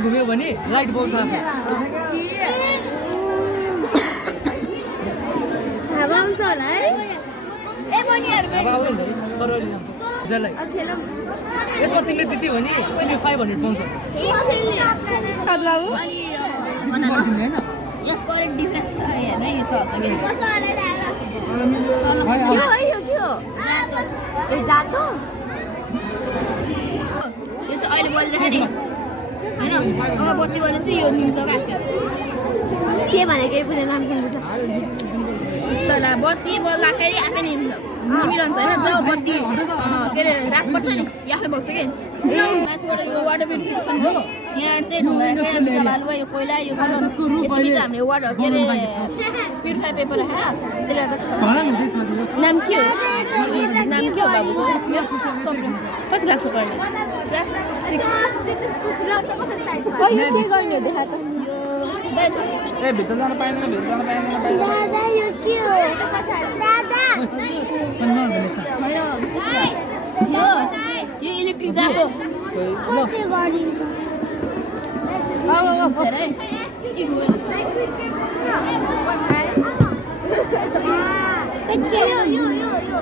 घुम्यो भने लाइट बल्छ आफै हावा आउँछ होला है ए बनिहरु तर जसलाई यसमा तिमीले जित्यो भने तिमीले 500 पाउँछौ यसको अलिक डिफरेन्स हेर्न यो चल्छ कि जातो यो चाहिँ अहिले बलिरहेको नि होइन अब बत्ती बलेपछि यो निम्छ के भने केही बुझेन राम्रोसँग बुझ यस्तोलाई बत्ती बल्दाखेरि आफै निमिरहन्छ होइन जब बत्ती के अरे राख्नुपर्छ नि यो आफै बग्छ कि माथिबाट यो वाटर प्युरिफिकेसन हो यहाँ चाहिँ ढुङ्गा राखेर बालु यो कोइला यो गरम यसपछि चाहिँ हामीले वाटर के अरे प्युरिफाई पेपर राखेर त्यसले नाम के हो बाबु कति क्लास पढ्ने क्लास 6 यो के गर्ने हो देखा त ए भित्र जान पाइँदैन दादा यो के हो दादा यो इलेक्ट्रिक जातो कसले गरिन्छ अरे के गयो